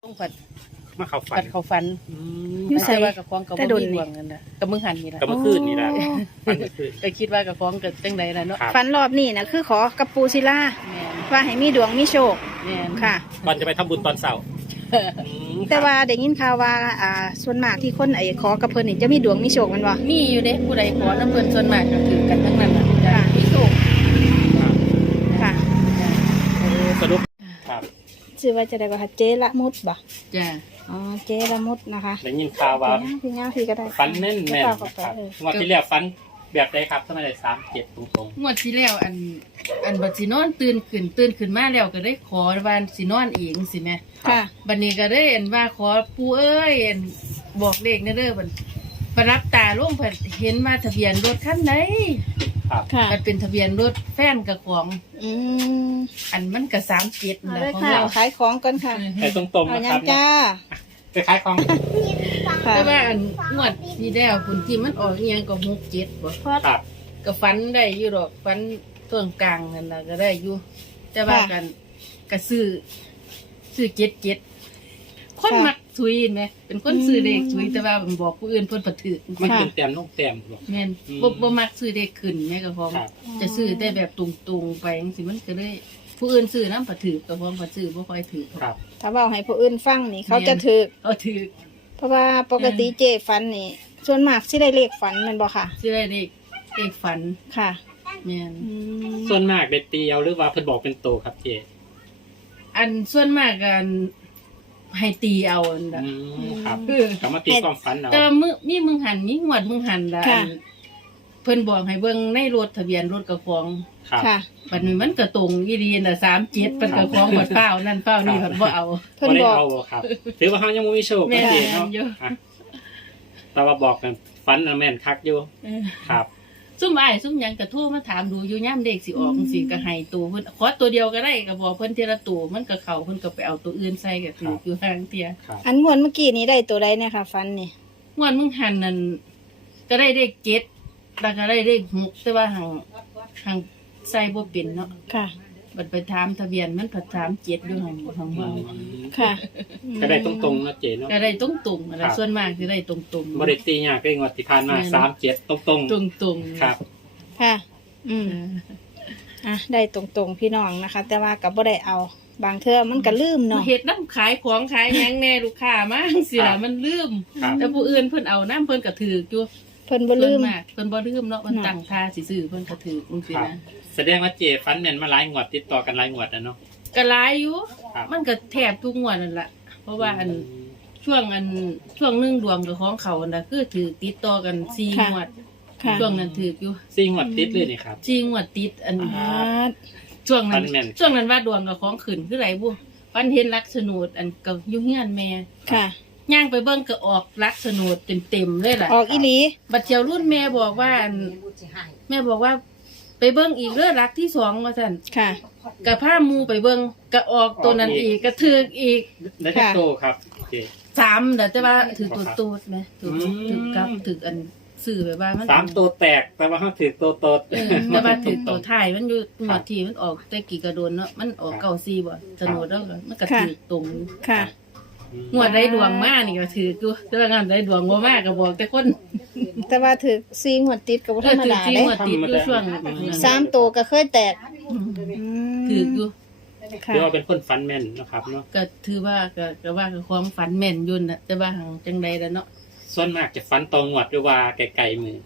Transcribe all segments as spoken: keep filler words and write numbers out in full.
ต้องผัดมาเข้าฝัผันดเขาฟันอืมอยู่ไสแต่ว่ากับของกับแต่บ่โดนมีนี่ดวงกันนะกับมือหันนี่แหละก็เมื่อคืนนี่แหละโอ้ฝันเมื่อคืนก็คิดว่ากับของกับจังใดล่ะเนาะครับฝันรอบนี้นะคือขอกับปูศิลาแม่นว่าให้มีดวงมีโชคแม่นค่ะก่อนจะไปทำบุญตอนเสาร์อืมแต่ว่าได้ยินข่าวว่าอ่าส่วนมากที่คนไอ้ขอกับเพิ่นนี่จะมีดวงมีโชคแมันบ่มีอยู่เด้ผู้ใดขอน้ำเพิ่นส่วนมากก็ถือกันทั้งนั้นน่ะจ้ะค่ะมีโชคครับค่ะโอ้สรุปครับชื่อว่าจะได้ว่าเจละมุดบ่จ้ะอ๋อเจละมุดนะคะได้ยินข่าวว่าพี่ย่างพี่ย่างพี่ก็ได้ฟันแน่นแน่นแล้วนะก็ครับเอองวดที่แล้วฟันแบบใดครับทำไมได้สามเจ็ดตรงงวดที่แล้วอันอันบัดสินอนตื่นขึ้นตื่นขึ้นมาแล้วก็ได้ขอว่าสินอนเองสิแม่ค่ะบัดนี้ก็ได้อันว่าขอปู่เอ้ยอันบอกเลขแน่เด้อบัดประรับตาลงเพิ่นเห็นว่าทะเบียนรถคันใดๆครับค่ะมันเป็นทะเบียนรถแฟนกับของอืมอันมันก็สามเจ็ดเอานะเลยของค่ะเราขายของก่อนค่ะแต่ตรงๆเอานะยัครังบจ้าไปขายของค่ะแต่ว่าอันงวดที่แล้วคุณที่มันออกเอียงก็หกเจ็ดบ่ครับก็ฟันได้อยู่หรอกฟันช่วงกลางนั่นน่ะก็ได้อยู่ แต่ว่ากันก็ซื้อซื้อเจ็ดเจ็ดคนมักถุยไหมเป็นคนซื้อเด็กถุยแต่ว่ามันบอกผู้อื่นเพิ่นบ่ถือมันเป็นแต้มลงแต้มหรอกแม่นอืมบ่บ่มักซื้อเด็กขึ้นแม่ก็พร้อมครับจะซื้อได้แบบตรงๆไปจังซี่มันก็เลยผู้อื่นซื้อนำบ่ถือก็พร้อมบ่ซื้อบ่ค่อยถือครับถ้าเว้าให้ผู้อื่นฟังนี่เขาจะถือก็ถือเพราะว่าปกติเจฝันนี่ ส่วนมากสิได้เลขฝันแมันบ่ค่ะซื้อได้เด็กเด็กฝันค่ะแม่นอืมส่วนมากเด็ดตีเอาหรือว่าเพิ่นบอกเป็นโตครับเจอันส่วนมากกันให้ตีเอาอันน่ะอืมครับเออก็มาตีความฝันเอาแต่ว่ามึมีมึงหันมีหวดมึงหันละอัค่ะนเพิ่นบอกให้เบิ่งในรถทะเบียนรถกระของครับค่ะบัดนี้มันก็ตรงอีดีน่ะสามเจ็ดเพิ่นกระของบัดเป้านั่นเป้านี่ครัเพิ่บนบ่เอาเพิ่นบ่ได้บอกเอาบ่ครับ ถือว่าเฮายังบ่มีโชคแม่นะนเจเนาะอยู่อ่ะแต่ว่าบอกกันฝันน่ะแม่นคักอยู่เออครับซุ่มอ้ายซุ่มหยังก็โทรมาถามดูอยู่ยามเด็กสิออกจังซี่ก็ให้ตัวเพิ่นขอตัวเดียวก็ได้ก็บอกเพิ่นทีละตัวมันก็เข้าเพิ่นก็ไปเอาตัวอื่นใส่ก็ถืออยู่ห่างเตียครับอันงวดเมื่อกี้นี้ได้ตัวใดเนี่ยค่ะฝันนี่งวดมึงหันนั่นก็ได้เลขเจ็ดแล้วก็ได้เลขหกแต่ว่าหังหังใส่บ่เป็นเนาะค่ะบัดไปถามทะเบียนมันผัดถามเจ็ดด้วยหังหังว่าค่ะก็ได้ตรงๆนะเจเนาะก็ได้ตรงตรงๆอะไรครับส่วนมากจะได้ตรงตรงบ่ได้ตียากเป็นงวดที่ผ่านมาสามเจ็ดตรงตรงตรงๆๆครับค่ะ อืเอมออ่ะได้ตรงๆพี่น้องนะคะ แต่ว่ากับบ่ได้เอา บางเทื่อมันก็ลืมมาเนาะเฮ็ดน้ำขายของขายหยังแน่ลูกค้ามาสิครัล่ะบมันลืมครับแต่ผู้อื่นเพิ่นเอาน้ำเพิ่นก็ถืออยู่เพิ่นบ่ลืมส่วนากเพิ่นบ่ลืมเนาะมันน่ะตั้งท่าสิซื้อเพิ่นก็ถือจังซี่ครับนะแสดงว่าเจฝันแม่นมาหลายงวดติดต่อกันหลายงวดนะเนาะก็หลายอยู่ครับมันก็แทบทุกงวดนั่นล่ะเพราะว่าอันช่วงอันช่วงหนึงดวงกับของเขาน่ะคือถือติดต่อกันสี่ค่ะงวดค่ะช่วงนั้นถืออยู่ซิ่งวดติดเลยนี่ครับสี่งวดติดอันอ่าช่วงนั้นฟันแม่นช่วงนั้นว่าดวงกับของขืนคือไรบุฟันเห็นลักษณูดอันก็อยุ่งเฮียนแม่ค่ะย่างไปเบิ้งก็ออกลักษณูดเต็มๆเลยล่ะออกอีหลีบัดเจียวรุ่นแม่บอกว่าอันแม่บอกว่า ไปเบิ้งอีกเรื่องรักที่สองว่าสั่นค่ะกับผ้ามูไปเบิ้งก็ออกตัวนั้นอีกก็ถืออีกได้แต่โตครับเจสามแต่แต่ว่าถือตัวตูดไหมถืออืมถือกับถืออันสื่อแบบว่ามันสามตัวแตกแต่ว่าเขาถือตัวโตดเออแต่ว่าถือตัวท้ายมันอยู่หมดทีมันออกแต่กี่กระโดนเนาะมันออกเก้าซีบ่สนุดแล้วก็มันก็ถือตรงค่ะงวดได้ดวงมากนี่ก็ถือกูแต่ว่างานได้ดวงบ่มากก็บอกแต่คนแต่ว่าถือซีงวดติดก็บ่เอธรอรมถือดาจริงเด้งวดติดอยู่ช่วงสามตัวก็เคยแตกอืมอืมถือกูค่ะเรียกว่าเป็นคนฟันแม่นนะครับเนาะก็ถือว่าก็ก็ว่าก็ความฝันแม่นอยุ่นน่ะแต่ว่าหังจังใดแล้วเนาะส่วนมากจะฟันตรงงวดหรือว่าไกลๆมือบ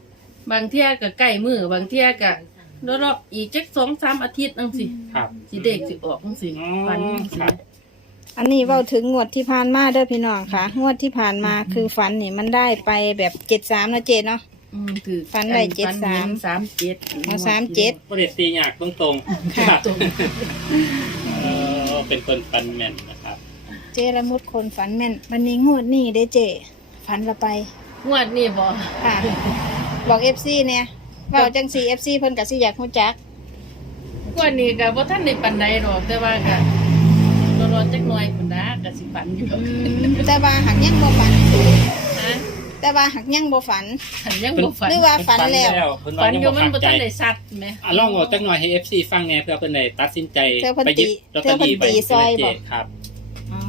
างเที่ยก็ใกล้มือบางเที่ยก็รอบๆอีกจักสองสามอาทิตย์จังซี่ครับสิเด็กสิออกจังซี่อ๋อฝันจังซี่ครับอันนี้เว้าถึงงวดที่ผ่านมาเด้อพี่น้องค่ะ งวดที่ผ่านมาคือฝันนี่มันได้ไปแบบเจ็ดสามนะเจเนาะอืมถือฝันได้เจ็ดสามสามเจ็ดเอาสามเจ็ดบ่ได้ตียากตรงๆค่ะครับเออเป็นคนฟันแม่นนะครับเจละมุดคนฝันแม่น วันนี้งวดนี่ได้เจ ฝันละไปงวดนี้บ่ค่ะ บอกเอฟซีเนี่ยเว่าจังสีเอฟซีเพิ่นกับสิอยากฮู้จักงวดนี้ก็บ่ทันได้ปานใดหรอกแต่ว่าก็รอๆจักหน่อยพุ่นนะก็สิฝันอยู่อืมแต่ว่าหักยังบ่ฝันฮะแต่ว่าหักยังบ่ฝันฉันยังบ่ฝันหรือว่าฝันแล้วเพิ่นฝัว่าน ยังอยู่บ่มันฟังบ่ใจทันได้สัตว์แหมอ่ะลองบอกจักหน่อยให้ เอฟ ซี ฟังแหน่เพื่อเพิ่นได้ตัดสินใจเพื่อเพิ่นไปยึดตีลอตเตอรี่ไปเพื่อเพิ่นตีซอยเจบ่ครับอ๋อ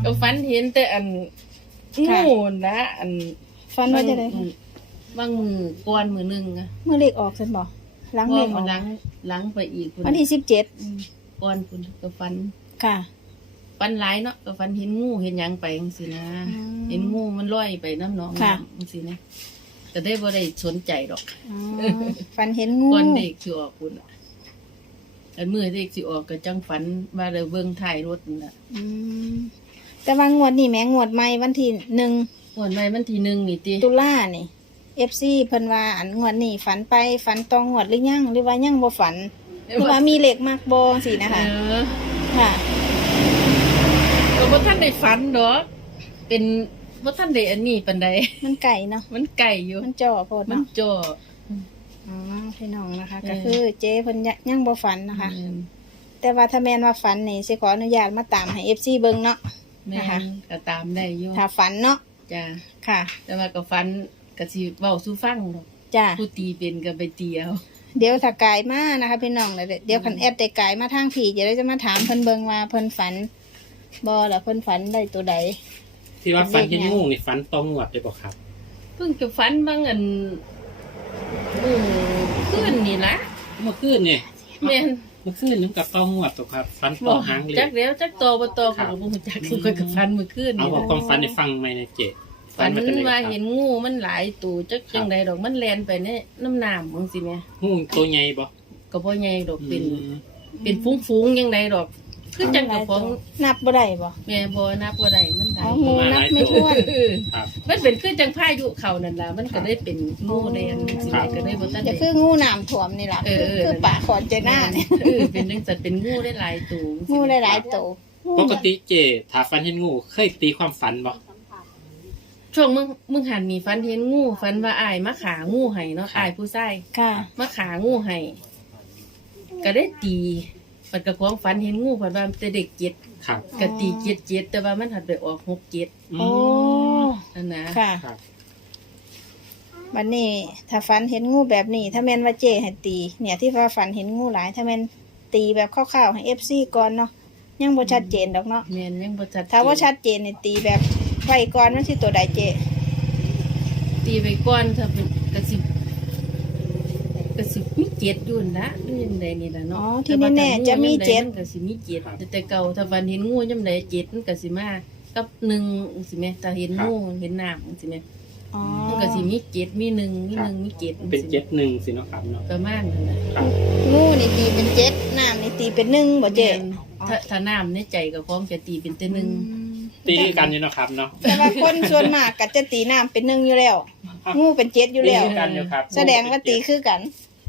ก็ฝันเห็นแต่อันค่ะงูนะอันฝันว่าจะได้ค่ะบางมือก่อนมือหนึงอะเมื่อเลขออกซั่นบ่หลังพเลอขอมาอกหลังหลังไปอีกพุ่นวันที่สิบเจ็ดอืมก่อนพุ่นก็ฝันค่ะฝันหลายเนาะก็ฝันเห็นงูเห็นหยังไปจังซี่นะอืมเห็นงูมันลอยไปน้ำหนองค่ะน้ำจังซี่นะก็ได้บ่ได้สนใจดอกอ๋อฝันเห็นงูก่อนเด็กสิออกพุ่นน่ะอันมื้อเด็กสิออกก็จังฝันว่าได้เบิ่งท้ายรถนั่นน่ะอืมแต่ว่างวดนี้แหมงวดใหม่วันที่หนึ่งงวดไว้มันที่หนึ่งนี่ติตุลานี่ เอฟ ซี เพิ่นว่าอันงวดนี้ฝันไปฝันตองงวดหรือยังหรือว่ายังบ่ฝันหรือว่ามีเลขมากบ่สินะคะเออค่ะก็บ่ทันได้ฝันดอกเป็นบ่ทันได้อันนี้ปานใดมันไก่เนาะมันไก่อยู่มันจ่อโพดมันเนาะจ่ออ๋อพี่น้องนะคะเออก็คือเจ๊เพิ่นยยังบ่ฝันนะคะแม่นแต่ว่าถ้าแม่นว่าฝันนี่สิขออนุญาตมาตามให้ เอฟ ซี เบิ่งเนาะแม่นะคะนก็ตามได้อยู่ถ้าฝันเนาะจ้าค่ะแต่ว่าก็ฝันก็สิเว้าสู่ฟังดอกจ้าผู้ตีเป็นก็ไปตีเอาเดี๋ยวถ้ากายมานะคะพี่น้องเดี๋ยวเดี๋ยวคันแอดได้กายมาทางผีเดี๋ยวเราจะมาถามเพิ่นเบิ่งว่าเพิ่นฝันบ่ล่ะเพิ่นฝันได้ตัวใดที่ว่าฝันเห็นงูนี่ฝันตองงวดเลยบ่ครับเพิ่งจะฝันบางอันอือคืนนี่ล่ะเมื่อคืนนี่แม่นเมื่อคืนนึงกับตองงวดตัวครับฝันตบออง กหางเลยจักแล้วจักโตบ่โตครัก็บบ่รู้จักคือกับฝันเมื่อคืนเอานี่บอกล่ะความฝันให้ฟังไหมในเจฝันมจังไดว่าครับเห็นงูมันหลายตัวจักจังใดดอกมันแล่นไปในน้ำน้ำจังซี่แหมงูตัวใหญ่บ่ก็บ่ใหญ่ดอกเป็นอืมเป็นฟุ้งๆจังใดดอก คือจังกับของนับบ่ได้บ่แม่บ่นับบ่ได้มันหลาอ๋อย งูนับไม่ถ้วนเออครับมันเป็นคือจังพายุเข้านั่นล่ะมันก็ได้เป็นงูในอันสิครับก็ได้บ่ทันจะได้คืองูน้ำท่วมนี่ล่ะเอคืออเออคือป่าขอนเจน่าเนี่ยเออเป็นจังสัตว์เป็นงูได้หลายตัวงูหลายๆตัวปกติเจถ้าฝันเห็นงูเคยตีความฝันบ่ช่วงมึงมึงหันมีฟันเห็นงูฟันว่าอายมาขางูให้เนาะอายผู้ชายค่ะมาขางูให้ก็ได้ตีปัดกระของฟันเห็นงูฟันว่าแต่เด็กเจ็ดครับก็ตีเจ็ดเจ็ดแต่ว่ามันหัดไปออกหกเจ็ดอืโอ้มนั่นนะค่ะครับวันนี้ถ้าฝันเห็นงูแบบนี้ ถ้าแม่นว่าเจ๊ให้ตี เนี่ยที่ว่าฝันเห็นงูหลาย ถ้าแม่นตีแบบคร่าวๆให้ เอฟ ซี ก่อนเนาะยังบ่ชัดเจนดอกเนาะแม่นยังบ่ชัดถ้าว่าชัดเจนนี่ตีแบบไว้ก่อนมันสิตัวใดเจ๊ตีไปก่อนถ้าเป็นกระสิบกระสิบมีเจ็ดอยู่นะหรือยังไงนี่ล่ะอ๋อเนาะที่แน่ๆจะมีเจ็ดแต่ว่าถ้างูยามใมันก็สิมีเจ็ดแต่แต่เก่าถ้าฟันเห็นงูยังไงเจ็ดมันก็สิมากับหนึ่งจังสิแม่ถ้าเห็นงูเห็นน้ำจังสิแม่อ๋อมันก็สิมีเจ็ดมีหนึ่งมีหนึ่งมีเจ็ดเป็นเจ็ดหนึ่งสิเนาะครับเนาะประมาณนั้นน่ะครับงูนี่ตีเป็นเจ็ดน้ำนี่ตีเป็นหนึ่งบ่เจ๊แม่นถ้าถ้าน้ำในใจก็คงจะตีเป็นแต่หนึ่งตีกันอยู่เนาะครับเนาะแต่ว่าคนส่วนมากก็จะตีน้ำเป็นหนึ่งอยู่แล้ว งูเป็นเจ็ดอยู่แล้วตีกันอยู่ครับแสดงว่าตีคือกัน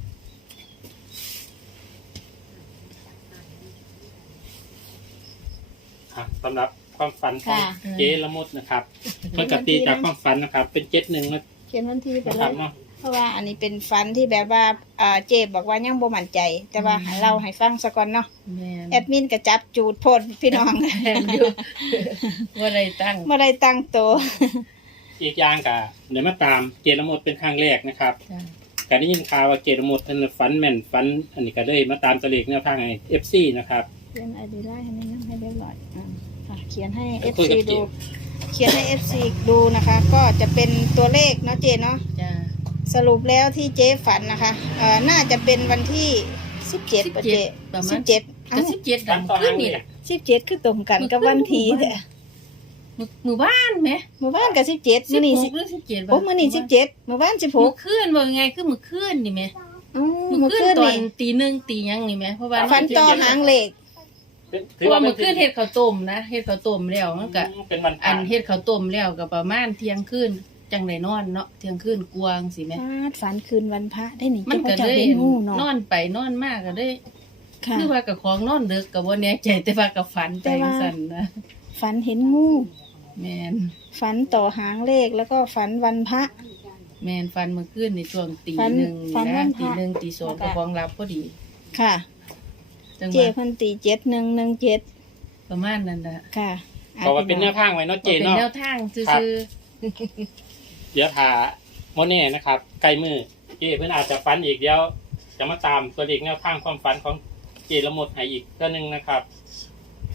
ครับสำหรับความฝันของค่ะเจละมุดนะครับปกติจากความฝันนะครับ เป็นเจ็ดหนึ่งนะเขียนวันที่ไปนะคเลรับยเนาะเพราะว่าอันนี้เป็นฟันที่แบบว่าอ่าเจ๊บอกว่ายังบ่มั่นใจ แต่ว่าให้เราให้ฟังซะก่อนเนาะแม่นแอดมินก็จับจูดโพดพี่น้องแม่นอยู่ ว่าได้ตั้งบ่ได้ตั้งตัวอีกอย่างกับเดี๋ยวมาตามเจละมุดเป็นครั้งแรกนะครับจ้ะการได้ยินข่าวว่าเจละมุดท่านฝันแม่นฝันอันนี้ก็เลยมาตามตัวเลขแนวทางไอเอฟซีนะครับเขียนไอดีไลน์ให้นี่นะให้เรียบร้อยอ่าอ่ะเขียนให้คุยเอฟกัซีบเจ๊ดู เขียนให้ เอฟ ซี ดูนะคะ ก็จะเป็นตัวเลขเนาะเจเนาะจ้ะสรุปแล้วที่เจ๊ฝันนะคะเอ่อน่าจะเป็นวันที่สิบเจ็ดป่ะเจประมาสิณบเจ็ดก็สิบเจ็ดฝัดันงต่อขึ้หาน งนี่เลแหละขสิบเจ็ดคือตรงกันกับวันทีมื้อแต่มือมือบ้านไหมหมู่บ้านกับสิบเจ็ดสิมื้บอนี้หสิกหรือสิบเจ็ดโอ้มื้อนี้สิบเจ็ดหมู่บ้านสิบหมือก ขึ้นว่าไงคือมือขึ้นนี่ไหมอ๋อมือมื้อขึ้นคืนตอนนี่ตีหนึ่งตีหยังนี่ไหมเพราะว่าฟันต่อหางเหล็กเพราะว่ามือขึ้นเฮ็ดข้าวต้มนะเฮ็ดข้าวต้มแล้วมันก็เป็นวันอันเฮ็ดข้าวต้มแล้วก็ประมาณเที่ยงคืนจังได้นอนเนาะเที่ยงคืนกวางสิแม่ฟาดฝันคืนวันพระได้หนิมันก็เจ้าเลพระยเจ้าเป็นงูเนาะนอนไปนอนมากก็ได้ค่ะคือว่ากับของนอนดึกก็บ่แน่ใจแต่ว่าก็ฝันไปแต่ว่าสั่นนะฝันเห็นงูแม่นฝันต่อหางเลขแล้วก็ฝันวันพระแม่นฟันเมื่อคืนในช่วงตีฝันหนึ่งฝันนะวันพตีระหนึ่งตีสองแล้วก็ก็ของรับพอดีค่ะจังเจว่าเพันตีเจ็ดหนึ่งหนึ่งเจ็ดประมาณนั้นน่ะค่ะเพราะว่าเป็นแนวทางไว้เนาะเจเป็นเนาะแนวทางซื่ครับอเดี๋ยวถาโมเน่นะครับใกล้มือเจเพื่อนอาจจะฝันอีกเดี๋ยว จะมาตามตัวเลขแนวทางความฝันของเจละมุดให้อีกเท่านึงนะครับ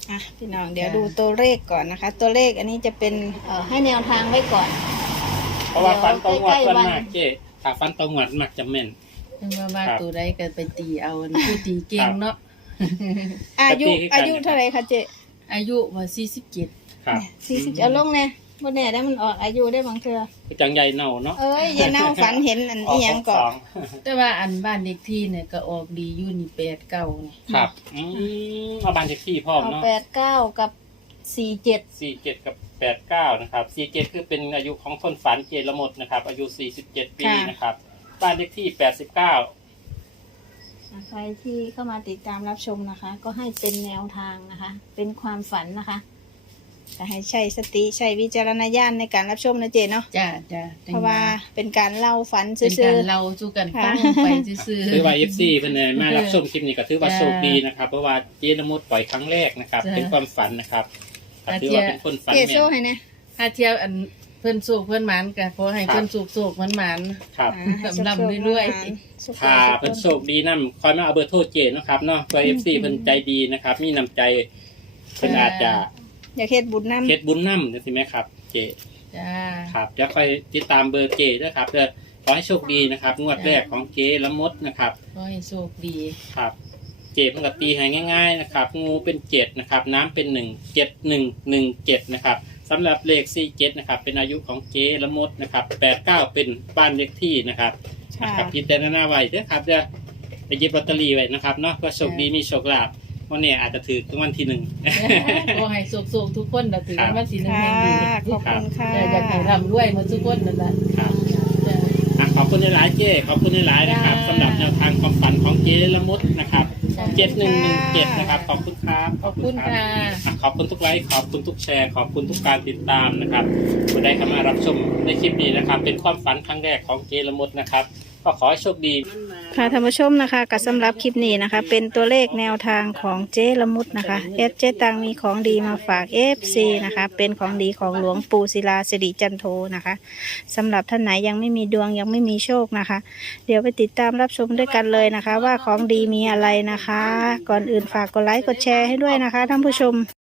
อ่ะพี่น้องเดี๋ยวดูตัวเลขก่อนนะคะ ตัวเลขอันนี้จะเป็นเอ่อให้แนวทางไว้ก่อนเพราะว่าฟันตรงวัดใกล้ๆส่วนวันมากเจ๊ถ้าฟันตรงวัดมักจะแม่นถึงว่าว่าครับตัวใดก็ไปตีเอาอันผู้ตีเก่งเนาะอายุปกติคือกันอายุเท่าไหร่คะเจ๊อายุว่าสี่สิบเจ็ดครับสี่สิบเอาลงแน่บ่แน่ได้มันออกอายุได้บางเทื่อคือจังใหญ่เน่าเนาะเอ้ยอย่าเน่าฝันเห็นอันอีหยังก่อนแต่ว่าอันบ้านเด็กที่เนี่ยก็ออกดีอยู่นี่แปดเก้านี่ครับอืมเอาบานเท็กที่พร้อมเอาเนาะแปดเก้ากับสี่เจ็ดสี่เจ็ดกับแปดเก้านะครับสี่เจ็ดคือเป็นอายุของคนฝันเจละหมดนะครับ อายุสี่สิบเจ็ดปีนะครับ บ้านเลขที่แปดสิบเก้าใครที่เข้ามาติดตามรับชมนะคะ ก็ให้เป็นแนวทางนะคะ เป็นความฝันนะคะแต่ให้ใช้สติใช้วิจารณญาณในการรับชมนะเจเนาะจ้าจ้าเพราะว่าเป็นการเล่าฝันเป็นซื่การอเราสู่กันค่ะฟังไปซื่อๆถือว่าเอฟซีเป็นไงมารับชมคลิปนี้ก็ถือว่าจ้าโชคดีนะครับ เพราะว่าเจละมุดปล่อยครั้งแรกนะครับจ้าเป็นความฝันนะครับก็อาถือว่าเป็นคนฝันๆเจแม่โซ่นให้เนี่ยถ้าเที่ยวอันเพิ่นสูกเพิ่นหมานก็ขอให้ครับเพิ่นสูกสูกมันหมานครับลำๆเรื่อยๆถ้าเพิ่นโชคดีนํคอยมาเอาเบอร์โทรเจนะครับเนาะเพื่อเอฟซีเพิ่นใจดีนะครับ มีน้ำใจเพิ่นอาจจะอยากเฮ็ดบุญน้ำเฮ็ดบุญนำใช่ไหมครับ เจจ้าครับเดี๋ยวคอยติดตามเบอร์เจนะครับเดี๋ยวขอให้โชคดีนะครับ งวดแรกของเจละมดนะครับขอให้โชคดีครับ เจมันก็ตีให้ง่าย ๆนะครับ งูเป็นเจ็ดนะครับ น้ำเป็นหนึ่งเจ็ดหนึ่งหนึ่งเจ็ดนะครับสำหรับเลขสี่เจ็ดนะครับ เป็นอายุของเจละมดนะครับแปดเก้าเป็นบ้านเลขที่นะครับค่ะนะครับพิจารณาไว้เด้อครับเดี๋ยวไปหยิบลอตเตอรี่ไว้นะครับเนาะก็โชคดีมีโชคลาภวันนี้อาจจะถือรางวัลที่หนึ่งขอให้โชคโชคทุกคนเราถือกันว่าสีนึงค่ะแห่งดีขอบคุณค่ะอยากให้ร่ำรวยหมดทุกคนนั่นแหละครับจ้าอ่ะขอบคุณหลายๆเจ้ขอบคุณหลายๆนะครับจ้าสำหรับแนวทางความฝันของเจละมุดนะครับจ้าเจ็ดหนึ่งหนึ่งเจ็ดนะครับขอบคุณครับขอบคุณรับค่ะอ่ะขอบคุณทุกไลค์ขอบคุณทุกแชร์ ขอบคุณทุกการติดตามนะครับผู้ใดเข้ามารับชมในคลิปนี้นะครับ เป็นความฝันครั้งแรกของเจละมุดนะครับ ก็ขอให้โชคดีค่ะท่านผู้ชมนะคะกับสำหรับคลิปนี้นะคะ เป็นตัวเลขแนวทางของเจ๊ละมุดนะคะเอฟเจ๊ตังมีของดีมาฝากเอฟซีนะคะ เป็นของดีของหลวงปู่ศิลาสิริจันโทนะคะสำหรับท่านไหนยังไม่มีดวงยังไม่มีโชคนะคะ เดี๋ยวไปติดตามรับชมด้วยกันเลยนะคะ ว่าของดีมีอะไรนะคะ ก่อนอื่นฝากกดไลค์กดแชร์ให้ด้วยนะคะท่านผู้ชม